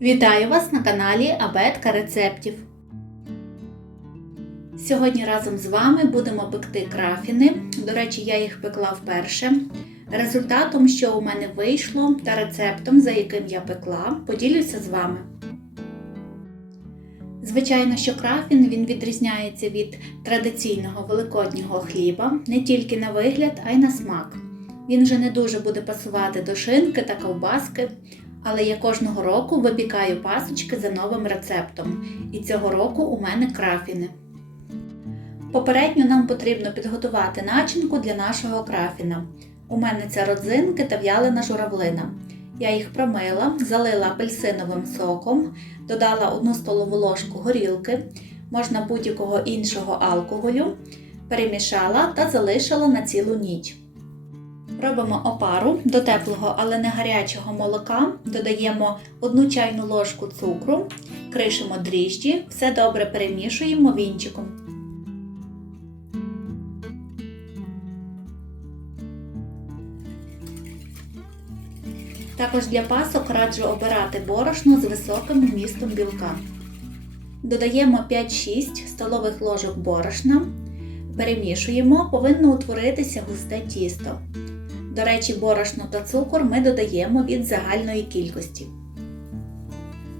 Вітаю вас на каналі Абетка рецептів. Сьогодні разом з вами будемо пекти крафіни. До речі, я їх пекла вперше. Результатом, що у мене вийшло, та рецептом, за яким я пекла, поділюся з вами. Звичайно, що крафін він відрізняється від традиційного великоднього хліба не тільки на вигляд, а й на смак. Він вже не дуже буде пасувати до шинки та ковбаски, але я кожного року випікаю пасочки за новим рецептом. І цього року у мене крафіни. Попередньо нам потрібно підготувати начинку для нашого крафіна. У мене це родзинки та в'ялена журавлина. Я їх промила, залила апельсиновим соком, додала 1 столову ложку горілки, можна будь-якого іншого алкоголю, перемішала та залишила на цілу ніч. Робимо опару до теплого, але не гарячого молока, додаємо 1 чайну ложку цукру, кришимо дріжджі, все добре перемішуємо вінчиком. Також для пасок раджу обирати борошно з високим вмістом білка. Додаємо 5-6 столових ложок борошна, перемішуємо, повинно утворитися густе тісто. До речі, борошно та цукор ми додаємо від загальної кількості.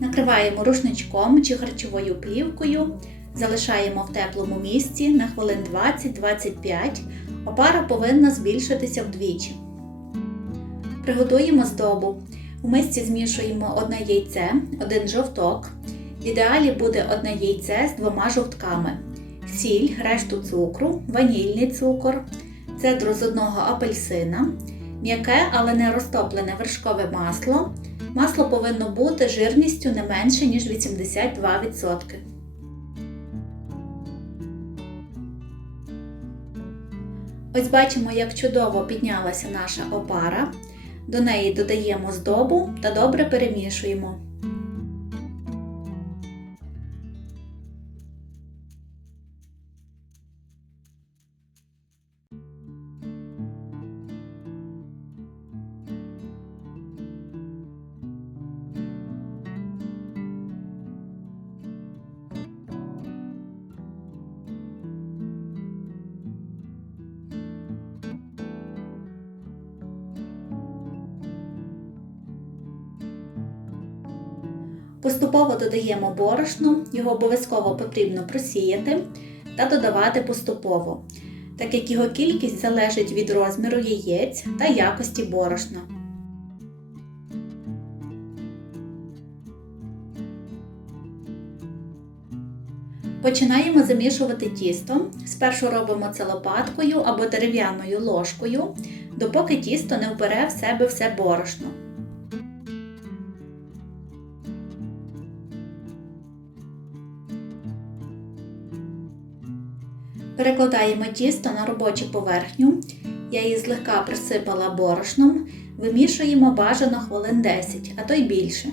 Накриваємо рушничком чи харчовою плівкою, залишаємо в теплому місці на хвилин 20-25, опара повинна збільшитися вдвічі. Приготуємо здобу. У мисці змішуємо одне яйце, один жовток. В ідеалі буде одне яйце з двома жовтками, сіль, решту цукру, ванільний цукор, цедру з одного апельсина, м'яке, але не розтоплене вершкове масло. Масло повинно бути жирністю не менше, ніж 82%. Ось бачимо, як чудово піднялася наша опара. До неї додаємо здобу та добре перемішуємо. Поступово додаємо борошно, його обов'язково потрібно просіяти та додавати поступово, так як його кількість залежить від розміру яєць та якості борошна. Починаємо замішувати тісто. Спершу робимо це лопаткою або дерев'яною ложкою, допоки тісто не вбере в себе все борошно. Перекладаємо тісто на робочу поверхню. Я її злегка присипала борошном, вимішуємо бажано хвилин 10, а то й більше.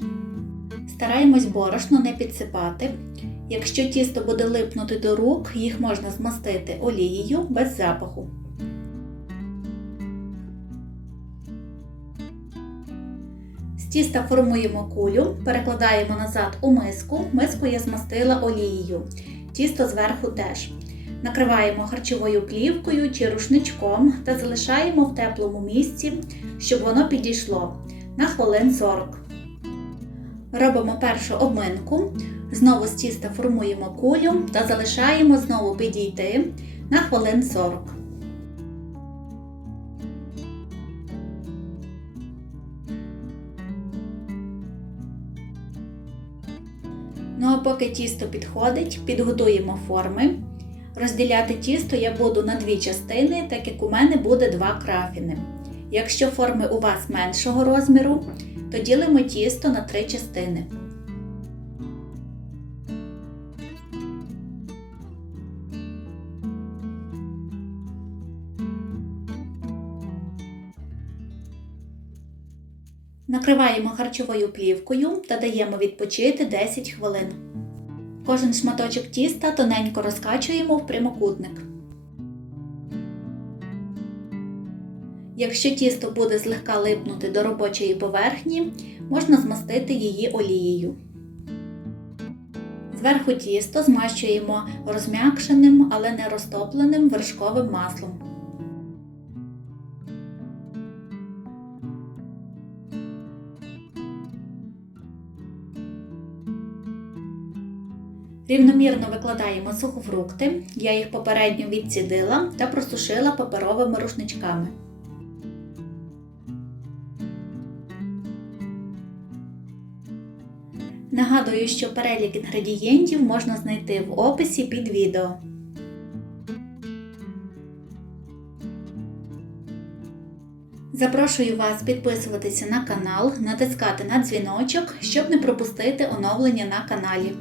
Стараємось борошно не підсипати. Якщо тісто буде липнути до рук, їх можна змастити олією без запаху. З тіста формуємо кулю, перекладаємо назад у миску. Миску я змастила олією. Тісто зверху теж. Накриваємо харчовою плівкою чи рушничком та залишаємо в теплому місці, щоб воно підійшло на хвилин 40. Робимо першу обминку. Знову з тіста формуємо кулю та залишаємо знову підійти на хвилин 40. Ну а поки тісто підходить, підготуємо форми. Розділяти тісто я буду на дві частини, так як у мене буде два крафіни. Якщо форми у вас меншого розміру, то ділимо тісто на три частини. Накриваємо харчовою плівкою та даємо відпочити 10 хвилин. Кожен шматочок тіста тоненько розкачуємо в прямокутник. Якщо тісто буде злегка липнути до робочої поверхні, можна змастити її олією. Зверху тісто змащуємо розм'якшеним, але не розтопленим вершковим маслом. Рівномірно викладаємо сухофрукти. Я їх попередньо відцідила та просушила паперовими рушничками. Нагадую, що перелік інгредієнтів можна знайти в описі під відео. Запрошую вас підписуватися на канал, натискати на дзвіночок, щоб не пропустити оновлення на каналі.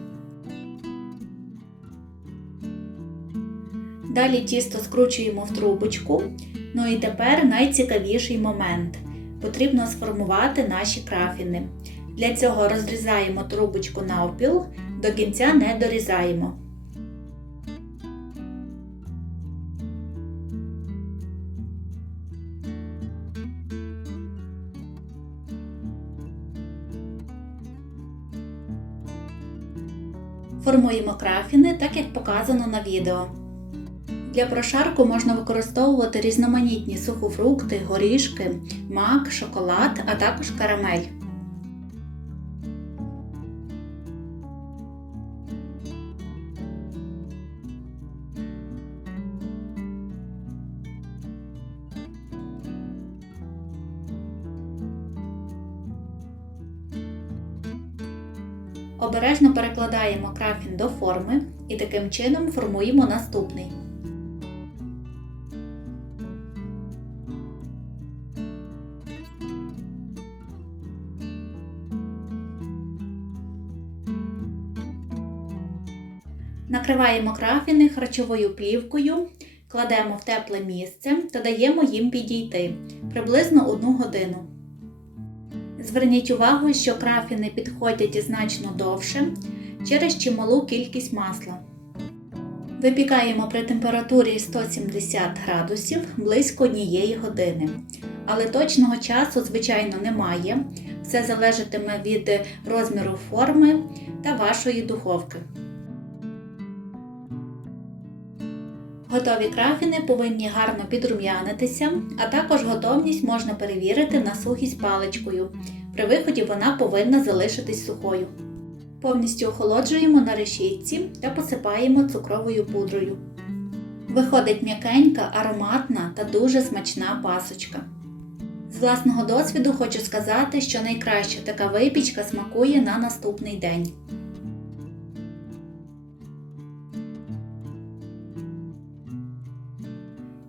Далі тісто скручуємо в трубочку. Ну і тепер найцікавіший момент. Потрібно сформувати наші крафіни. Для цього розрізаємо трубочку навпіл, до кінця не дорізаємо. Формуємо крафіни так, як показано на відео. Для прошарку можна використовувати різноманітні сухофрукти, горішки, мак, шоколад, а також карамель. Обережно перекладаємо крафін до форми і таким чином формуємо наступний. Накриваємо крафіни харчовою плівкою, кладемо в тепле місце та даємо їм підійти приблизно 1 годину. Зверніть увагу, що крафіни підходять значно довше через чималу кількість масла. Випікаємо при температурі 170 градусів близько однієї години. Але точного часу, звичайно, немає. Все залежатиме від розміру форми та вашої духовки. Готові крафіни повинні гарно підрум'янитися, а також готовність можна перевірити на сухість паличкою. При виході вона повинна залишитись сухою. Повністю охолоджуємо на решітці та посипаємо цукровою пудрою. Виходить м'якенька, ароматна та дуже смачна пасочка. З власного досвіду хочу сказати, що найкраще така випічка смакує на наступний день.